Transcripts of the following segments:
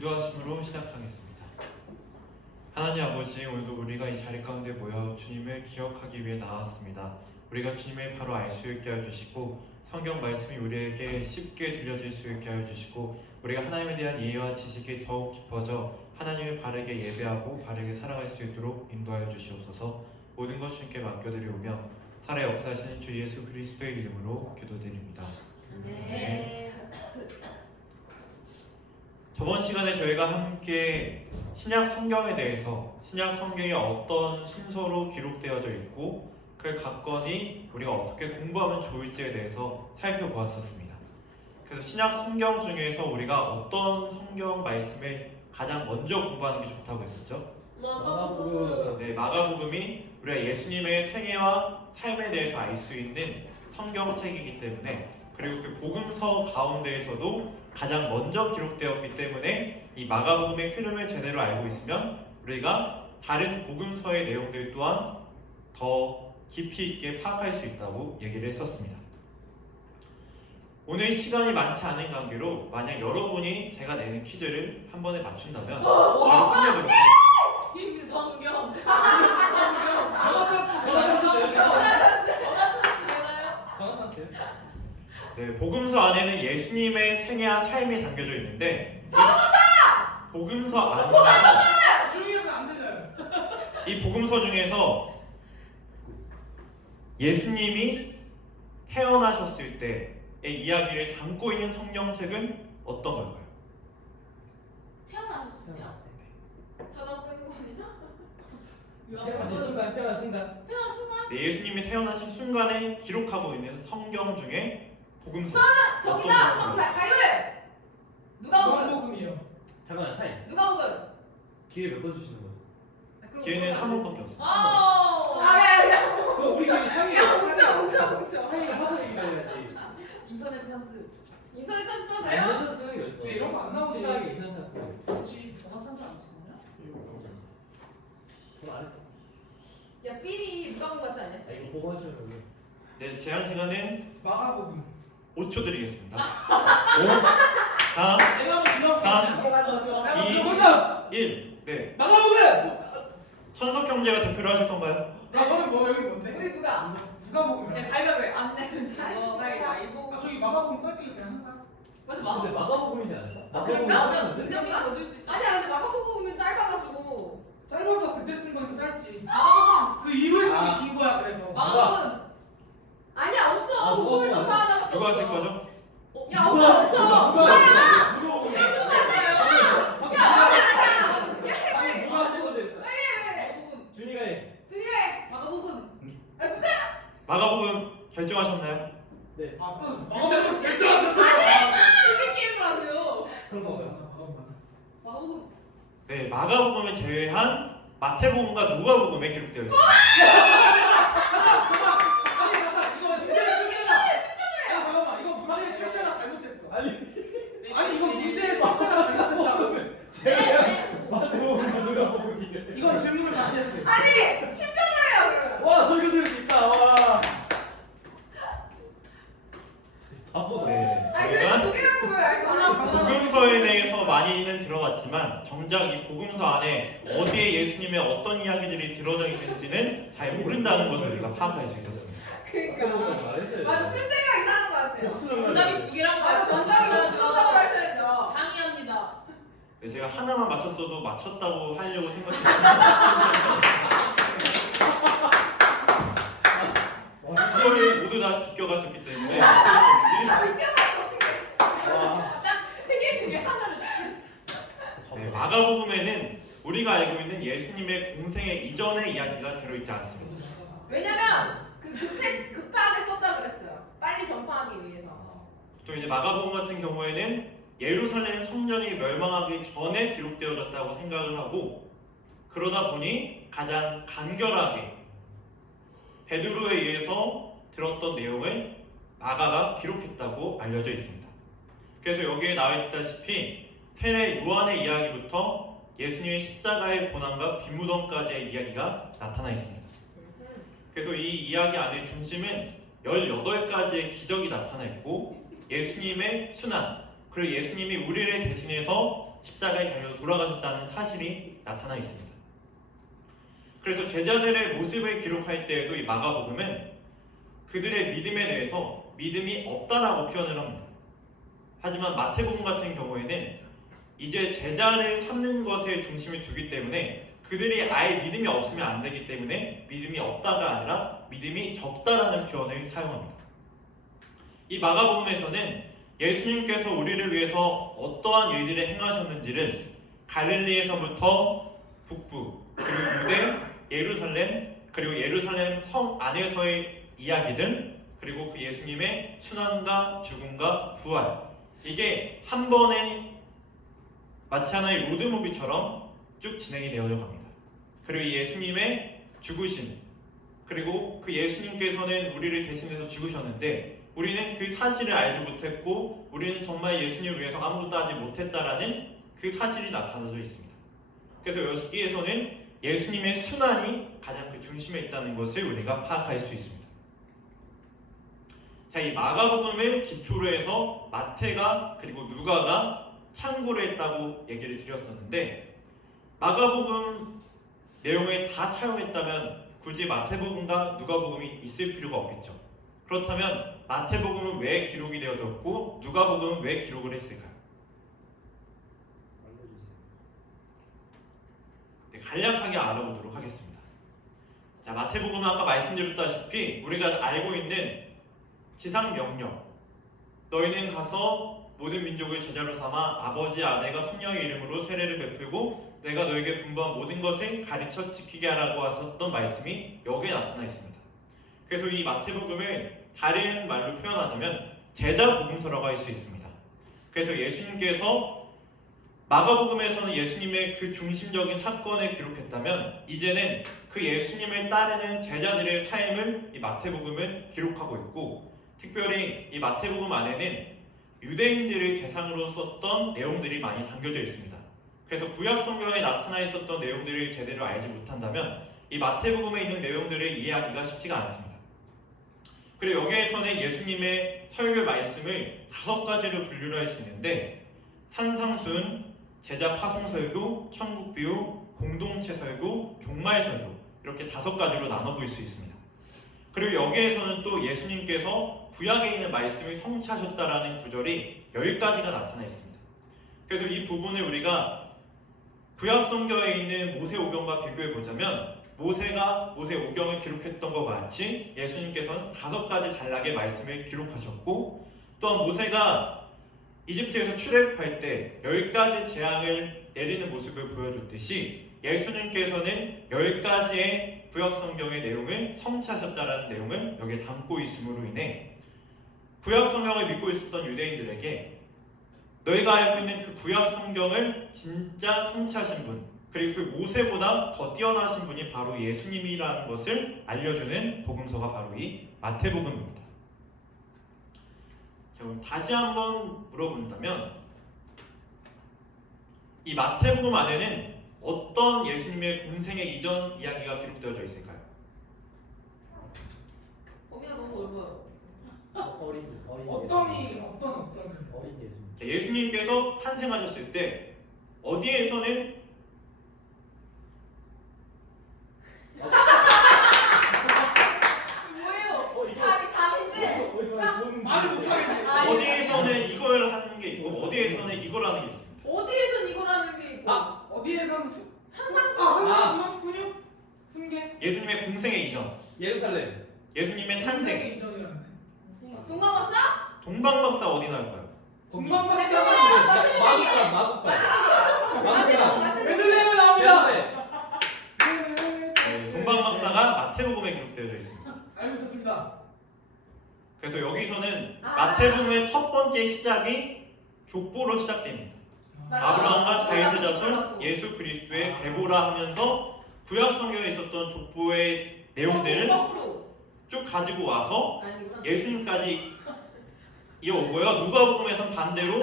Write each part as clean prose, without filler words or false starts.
기도하심으로 시작하겠습니다. 하나님 아버지, 오늘도 우리가 이 자리 가운데 모여 주님을 기억하기 위해 나왔습니다. 우리가 주님을 바로 알 수 있게 하여 주시고 성경 말씀이 우리에게 쉽게 들려질 수 있게 하여 주시고 우리가 하나님에 대한 이해와 지식이 더욱 깊어져 하나님을 바르게 예배하고 바르게 살아갈 수 있도록 인도하여 주시옵소서. 모든 것 주님께 맡겨드리오며 살아 역사하시는 주 예수 그리스도의 이름으로 기도드립니다. 네. 저번 시간에 저희가 함께 신약 성경에 대해서 신약 성경이 어떤 순서로 기록되어져 있고 그 각 건이 우리가 어떻게 공부하면 좋을지에 대해서 살펴보았었습니다. 그래서 신약 성경 중에서 우리가 어떤 성경 말씀을 가장 먼저 공부하는 게 좋다고 했었죠? 마가복음. 네, 마가복음이 우리가 예수님의 생애와 삶에 대해서 알 수 있는 성경책이기 때문에, 그리고 그 복음서 가운데에서도 가장 먼저 기록되었기 때문에 이 마가복음의 흐름을 제대로 알고 있으면 우리가 다른 복음서의 내용들 또한 더 깊이 있게 파악할 수 있다고 얘기를 했었습니다. 오늘 시간이 많지 않은 관계로 만약 여러분이 제가 내는 퀴즈를 한 번에 맞춘다면 바로 끝내드릴게요. 김성경. 김성경. 정확하세요? 네, 복음서 안에는 예수님의 생애와 삶이 담겨져 있는데 복음서 안에서 조용히 하면 안 들려요. 이 복음서 중에서 예수님이 태어나셨을 때의 이야기를 담고 있는 성경책은 어떤 걸까요? 태어나셨어요? 다 갖고 있는 거 아니야? 태어나신 순간, 태어나신 순간. 네, 예수님이 태어나신 순간에 기록하고 있는 성경 중에 복음서 저기다. 바이블. 누가복음. 누가복음이요. 잠깐만 타임. 누가복음. 기회 몇 번 주시는 거죠? 기회는 한 번밖에 없어요. 그럼 우리 상의를 뭉쳐. 상의를 하고 얘기를 해야지. 인터넷 찬스. 인터넷 찬스 써도 아, 돼요? 인터넷 쓰는 게 있어. 네, 이런 거안 나오지. 시작하게 인터넷 쓰는 거. 그렇지. 전화 찬스 안 쓰나요? 그럼 안 해. 야, 삘이 누가복음 같지 않냐? 아 이거 보고 하시면 여기. 네, 제한 시간은 마가복음. 5초 드리겠습니다. 5, 4, 내가 한번 들어볼게. 맞아. 이- 정답. 1. 네, 마가복음. 천석 형제가 대표를 하실 건가요? 너는 뭐 여기 뭔데? 우리 누가? 누가복음이야. 갈갑을 안 내면 가위바위보. 아 저기 마가복음 떴길래 그냥 한다. 맞아. 근데 마가복음이지 않았어? 아, 그런가? 마가복음이지 않았어? 점이 더 줄 수 있지. 아니야, 근데 마가복음은 짧아가지고. 짧아서 그때 쓴 거니까 짧지. 마가복음. 그 이후에 쓴 아. 게 긴 거야 그래서. 마가복음. 아니야, 없어. 아, 복음을 누가복음 전파 하나밖에 누가 없어. 하실 거죠? 야, 없어. 누가 뭐야? 누가 누가 하실 건데? 마가복음. 준이가 해. 준이래. 마가복음. 아, 누가? 마가복음 결정하셨나요? 네. 아또 마가복음 결정하셨어. 준비 게임을 하세요. 그런 거 같아. 마가복음. 네, 마가복음을 제외한 마태복음과 누가복음에 기록되어 있습니다. 아니 잠깐 이거 문제의 출제가. 아니 잠깐만 이거 문제의 출제가 잘못됐어. 아니 이거 문제의 출제가 잘못됐다. 제가 마태복음과 누가복음이래. 이건 질문을 다시 해도 돼. 아니, 팀전을 해요, 그러면. 와 설교 들을 수 있다. 와. 바보다. 네, 아니, 저희가 그래도 독일한 걸 알수 있어. 복음서에 대해서 많이는 들어봤지만 정작 이 복음서 안에 어디에 예수님의 어떤 이야기들이 들어져 있는지는 잘 모른다는 것을 우리가 파악할 수 있었습니다. 그러니까. 말했어요. 맞아, 출제가 이상한 것 같아요. 복수는 정답이 두 개란 거 맞아, 정답을 수동적으로 하셔야죠. 항의합니다. 네, 제가 하나만 맞췄어도 맞췄다고 하려고 생각했는데 그거를 모두 다 비껴가셨기 때문에 세 개 중에 하나를. 네, 마가복음에는 우리가 알고 있는 예수님의 공생의 이전의 이야기가 들어있지 않습니다. 왜냐면 급하게 썼다 그랬어요. 빨리 전파하기 위해서. 또 이제 마가복음 같은 경우에는 예루살렘 성전이 멸망하기 전에 기록되어졌다고 생각을 하고, 그러다 보니 가장 간결하게 베드로에 의해서 들었던 내용을 마가가 기록했다고 알려져 있습니다. 그래서 여기에 나와 있다시피 세례 요한의 이야기부터 예수님의 십자가의 고난과 빈무덤까지의 이야기가 나타나 있습니다. 그래서 이 이야기 안의 중심은 18가지의 기적이 나타나 있고 예수님의 순환, 그리고 예수님이 우리를 대신해서 십자가에 달려 돌아가셨다는 사실이 나타나 있습니다. 그래서 제자들의 모습을 기록할 때에도 이 마가복음은 그들의 믿음에 대해서 믿음이 없다라고 표현을 합니다. 하지만 마태복음 같은 경우에는 이제 제자를 삼는 것에 중심을 두기 때문에 그들이 아예 믿음이 없으면 안 되기 때문에 믿음이 없다가 아니라 믿음이 적다라는 표현을 사용합니다. 이 마가복음에서는 예수님께서 우리를 위해서 어떠한 일들을 행하셨는지를 갈릴리에서부터 북부, 그리고 유대, 예루살렘, 그리고 예루살렘 성 안에서의 이야기들, 그리고 그 예수님의 순환과 죽음과 부활, 이게 한 번에 마치 하나의 로드무비처럼 쭉 진행이 되어져 갑니다. 그리고 이 예수님의 죽으심, 그리고 그 예수님께서는 우리를 대신해서 죽으셨는데 우리는 그 사실을 알지 못했고 우리는 정말 예수님을 위해서 아무것도 하지 못했다라는 그 사실이 나타나져 있습니다. 그래서 여기에서는 예수님의 순환이 가장 그 중심에 있다는 것을 우리가 파악할 수 있습니다. 자, 이 마가복음을 기초로 해서 마태가 그리고 누가가 참고를 했다고 얘기를 드렸었는데 마가복음 내용을 다 차용했다면 굳이 마태복음과 누가복음이 있을 필요가 없겠죠. 그렇다면 마태복음은 왜 기록이 되어졌고 누가복음은 왜 기록을 했을까요? 네, 간략하게 알아보도록 하겠습니다. 자, 마태복음은 아까 말씀드렸다시피 우리가 알고 있는 지상 명령, 너희는 가서 모든 민족을 제자로 삼아 아버지, 아들과 성령의 이름으로 세례를 베풀고 내가 너에게 분부한 모든 것을 가르쳐 지키게 하라고 하셨던 말씀이 여기에 나타나 있습니다. 그래서 이 마태복음을 다른 말로 표현하자면 제자복음서라고 할 수 있습니다. 그래서 예수님께서 마가복음에서는 예수님의 그 중심적인 사건을 기록했다면 이제는 그 예수님을 따르는 제자들의 삶을 이 마태복음은 기록하고 있고 특별히 이 마태복음 안에는 유대인들을 대상으로 썼던 내용들이 많이 담겨져 있습니다. 그래서 구약 성경에 나타나 있었던 내용들을 제대로 알지 못한다면 이 마태복음에 있는 내용들을 이해하기가 쉽지가 않습니다. 그리고 여기에서는 예수님의 설교 말씀을 5가지로 분류를 할 수 있는데 산상순, 제자 파송 설교, 천국 비유, 공동체 설교, 종말 설교 이렇게 5가지로 나눠볼 수 있습니다. 그리고 여기에서는 또 예수님께서 구약에 있는 말씀을 성취하셨다라는 구절이 10가지가 나타나 있습니다. 그래서 이 부분을 우리가 구약 성경에 있는 모세오경과 비교해 보자면 모세가 모세오경을 기록했던 것과 같이 예수님께서는 5가지 단락의 말씀을 기록하셨고 또한 모세가 이집트에서 출애굽할 때 10가지 재앙을 내리는 모습을 보여줬듯이 예수님께서는 10가지의 구약 성경의 내용을 성취하셨다라는 내용을 여기에 담고 있음으로 인해 구약 성경을 믿고 있었던 유대인들에게 너희가 알고 있는 그 구약 성경을 진짜 성취하신 분, 그리고 그 모세보다 더 뛰어나신 분이 바로 예수님이라는 것을 알려주는 복음서가 바로 이 마태복음입니다. 자, 그럼 다시 한번 물어본다면 이 마태복음 안에는 어떤 예수님의 공생의 이전 이야기가 기록되어져 있을까요? 범위가 너무 넓어요. 어떤 예수님. 자, 예수님께서 탄생하셨을 때 어디에서는 뭐예요? 답인데. 말을 못하겠네. 어디에서는 이걸 하는 게 있고 어디에서는 이걸 하는 게 있습니다. 어디에선 이거라는 게 있고 어디에선 산상 근육 훈계 예수님의 공생의 이전, 예루살렘. 예수님의 탄생. 이전이라는데. 동방박사? 동방박사 어디 나올까요? 동방박사가 마구간. 베들레헴에 나옵니다. 네, 동방박사가 마태복음에 기록되어져 있습니다. 알고 있었습니다. 그래서 여기서는 마태복음의 첫 번째 시작이 족보로 시작됩니다. 아브라함과 다윗의 자손 예수 그리스도의 계보라 하면서 구약 성경에 있었던 족보의 내용들을 쭉 가지고 와서 예수님까지 이어오고요. 누가복음에선 반대로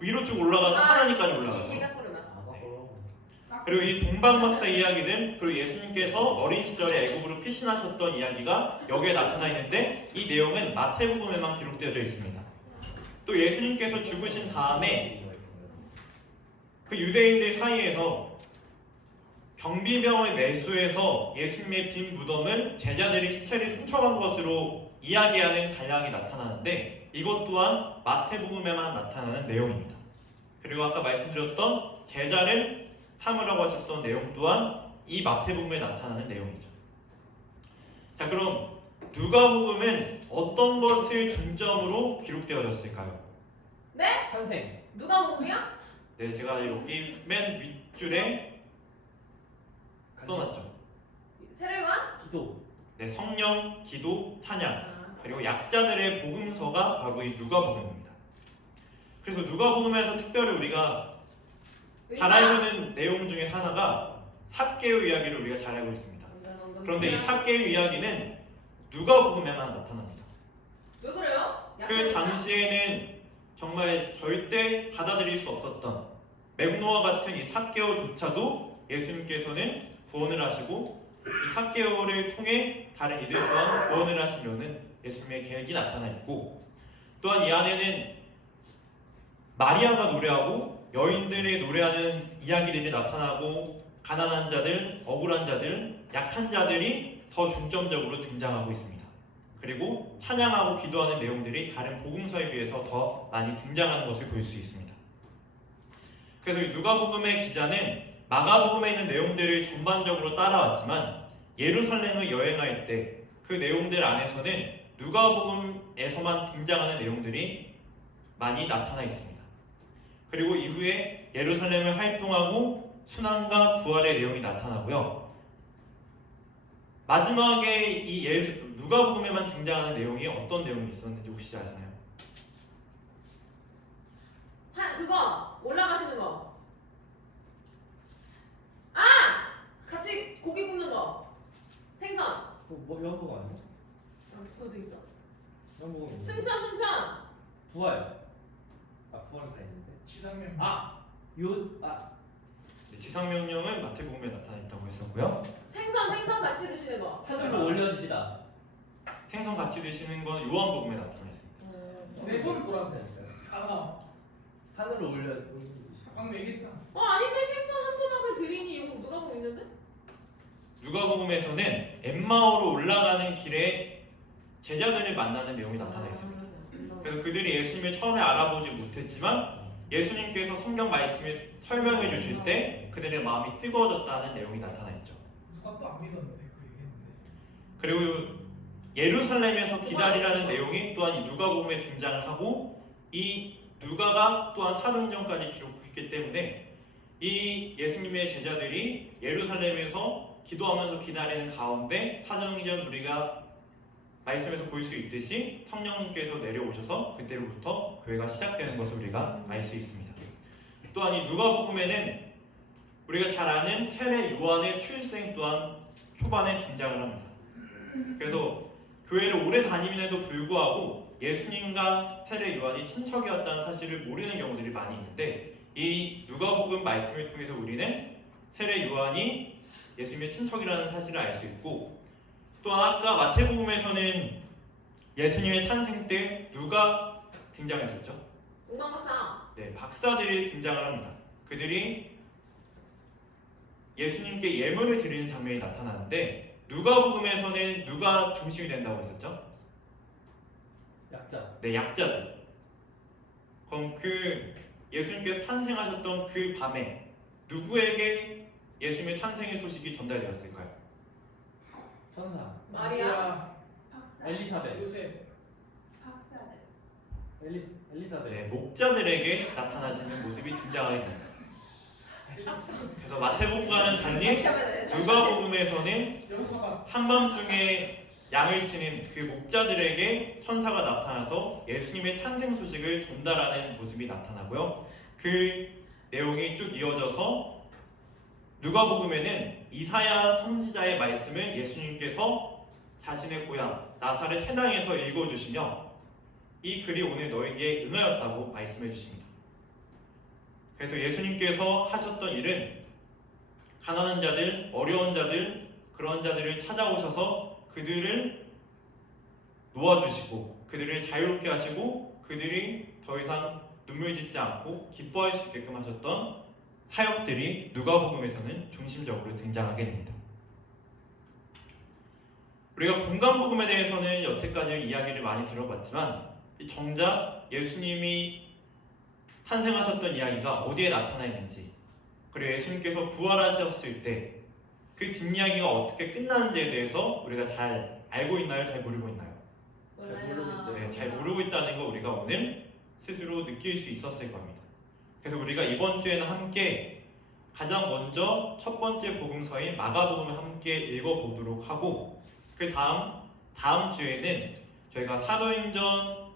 위로 쭉 올라가서 하나님까지 올라가서 그리고 이 동방박사 이야기는 그리고 예수님께서 어린 시절에 애굽으로 피신하셨던 이야기가 여기에 나타나 있는데 이 내용은 마태복음에만 기록되어져 있습니다. 또 예수님께서 죽으신 다음에 그 유대인들 사이에서 경비병을 매수해서 예수님의 빈 무덤을 제자들이 시체를 훔쳐간 것으로 이야기하는 단락이 나타나는데 이것 또한 마태복음에만 나타나는 내용입니다. 그리고 아까 말씀드렸던 제자를 삼으라고 하셨던 내용 또한 이 마태복음에 나타나는 내용이죠. 자, 그럼 누가복음은 어떤 것을 중점으로 기록되어졌을까요? 네? 탄생. 누가 복음이야? 네, 제가 여기 맨 윗줄에 써놨죠. 세례요한? 기도. 네, 성령, 기도, 찬양, 아, 그리고 약자들의 복음서가 바로 이 누가복음입니다. 그래서 누가복음에서 특별히 우리가 잘 알고 있는 내용 중에 하나가 삭개오 이야기를 우리가 잘 알고 있습니다. 그런데 이 삭개오 이야기는 누가복음에만 나타납니다. 왜 그래요? 그 약속이냐? 당시에는 정말 절대 받아들일 수 없었던 맥노와 같은 이 삭개오조차도 예수님께서는 구원을 하시고 이 삭개오를 통해 다른 이들 또한 구원을 하시려는 예수님의 계획이 나타나 있고, 또한 이 안에는 마리아가 노래하고 여인들이 노래하는 이야기들이 나타나고 가난한 자들, 억울한 자들, 약한 자들이 더 중점적으로 등장하고 있습니다. 그리고 찬양하고 기도하는 내용들이 다른 복음서에 비해서 더 많이 등장하는 것을 볼 수 있습니다. 그래서 이 누가복음의 기자는 마가복음에 있는 내용들을 전반적으로 따라왔지만 예루살렘을 여행할 때 그 내용들 안에서는 누가복음에서만 등장하는 내용들이 많이 나타나 있습니다. 그리고 이후에 예루살렘을 활동하고 순환과 부활의 내용이 나타나고요. 마지막에 이 누가복음에만 등장하는 내용이 어떤 내용이 있었는지 혹시 아시나요? 그거 올라가시는 거. 아! 같이 고기 굽는 거. 생선. 뭐 연봉 아니야? 그것도 있어. 연봉. 승천. 부활. 아 부활은 다 있는데. 지상명. 네, 지상명령은 마태복음에 나타나 있다고 했었고요. 생선 같이 드시는 거. 하늘로 올려주시다. 생선 같이 드시는 건 요한복음에 나타나 있습니다. 내 손 보라고. 아, 하늘로 올려주시다. 방금 얘기했잖아. 아닌데 생선 한 토막을 드리니 이거 누가 보고 있는데? 누가복음에서는 엠마오로 올라가는 길에 제자들을 만나는 내용이 나타나 있습니다. 그래서 그들이 예수님을 처음에 알아보지 못했지만 예수님께서 성경 말씀을 설명해 주실 때 그들의 마음이 뜨거워졌다는 내용이 나타나 있죠. 누가 또 안 믿었는데 그 얘기했는데. 그리고 예루살렘에서 기다리라는 내용이 또한 이 누가복음에 등장을 하고, 이 누가가 또한 사도행전까지 기록했기 때문에 이 예수님의 제자들이 예루살렘에서 기도하면서 기다리는 가운데 사도행전 우리가 말씀에서 볼 수 있듯이 성령님께서 내려오셔서 그때로부터 교회가 시작되는 것을 우리가 알 수 있습니다. 또한 이 누가복음에는 우리가 잘 아는 세례 요한의 출생 또한 초반에 등장을 합니다. 그래서 교회를 오래 다니면에도 불구하고 예수님과 세례 요한이 친척이었다는 사실을 모르는 경우들이 많이 있는데, 이 누가복음 말씀을 통해서 우리는 세례 요한이 예수님의 친척이라는 사실을 알 수 있고, 또한 아까 마태복음에서는 예수님의 탄생 때 누가 등장했었죠? 용광박사. 네, 박사들이 등장을 합니다. 그들이 예수님께 예물을 드리는 장면이 나타나는데 누가복음에서는 누가 중심이 된다고 했었죠? 약자. 네, 약자들. 그럼 그 예수님께서 탄생하셨던 그 밤에 누구에게 예수님의 탄생의 소식이 전달되었을까요? 천사. 마리아. 엘리사벳. 요셉. 박사들. 엘리사벳. 네, 목자들에게 나타나시는 모습이 등장하게 됩니다. 그래서 마태복음과는 달리 누가복음에서는 여기서가 한밤중에 양을 치는 그 목자들에게 천사가 나타나서 예수님의 탄생 소식을 전달하는 모습이 나타나고요. 그 내용이 쭉 이어져서 누가복음에는 이사야 선지자의 말씀을 예수님께서 자신의 고향 나사렛 해당에서 읽어주시며 이 글이 오늘 너희에게 응하였다고 말씀해 주십니다. 그래서 예수님께서 하셨던 일은 가난한 자들, 어려운 자들, 그런 자들을 찾아오셔서 그들을 놓아주시고 그들을 자유롭게 하시고 그들이 더 이상 눈물 짓지 않고 기뻐할 수 있게끔 하셨던 사역들이 누가복음에서는 중심적으로 등장하게 됩니다. 우리가 공간복음에 대해서는 여태까지 이야기를 많이 들어봤지만 정작 예수님이 탄생하셨던 이야기가 어디에 나타나 있는지, 그리고 예수님께서 부활하셨을 때 그 뒷이야기가 어떻게 끝나는지에 대해서 우리가 잘 알고 있나요? 잘 모르고 있나요? 몰라요. 네, 잘 모르고 있다는 거 우리가 오늘 스스로 느낄 수 있었을 겁니다. 그래서 우리가 이번 주에는 함께 가장 먼저 첫 번째 복음서인 마가복음을 함께 읽어보도록 하고, 그 다음 주에는 저희가 사도행전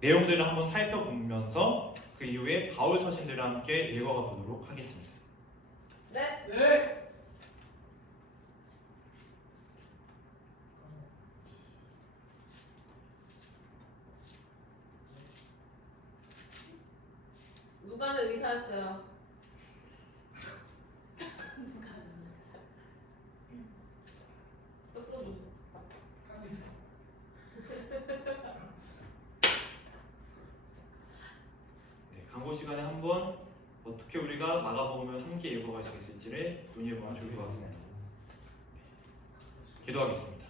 내용들을 한번 살펴보면서 그 이후에 바울 서신들을 함께 읽어가 보도록 하겠습니다. 네. 네. 누가는 의사였어요. 똑똑이. 네, 광고 시간에 한번 어떻게 우리가 마가복음을 함께 읽어갈 수 있을지를 논의해보면 좋을 것 같습니다. 기도하겠습니다.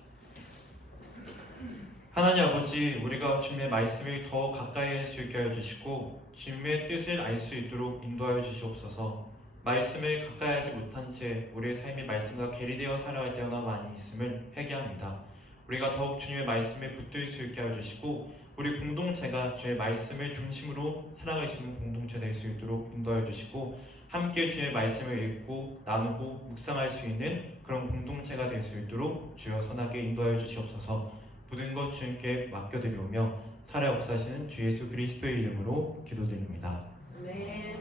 하나님 아버지, 우리가 주님의 말씀을 더 가까이 할 수 있게 하여 주시고 주님의 뜻을 알 수 있도록 인도하여 주시옵소서. 말씀을 가까이 하지 못한 채 우리의 삶이 말씀과 괴리되어 살아갈 때가 많이 있음을 회개합니다. 우리가 더욱 주님의 말씀에 붙들 수 있게 하여 주시고 우리 공동체가 주의 말씀을 중심으로 살아갈 수 있는 공동체 될 수 있도록 인도하여 주시고, 함께 주의 말씀을 읽고 나누고 묵상할 수 있는 그런 공동체가 될 수 있도록 주여 선하게 인도하여 주시옵소서. 모든 것 주님께 맡겨드리오며 살아 역사하시는 주 예수 그리스도의 이름으로 기도드립니다. 아멘.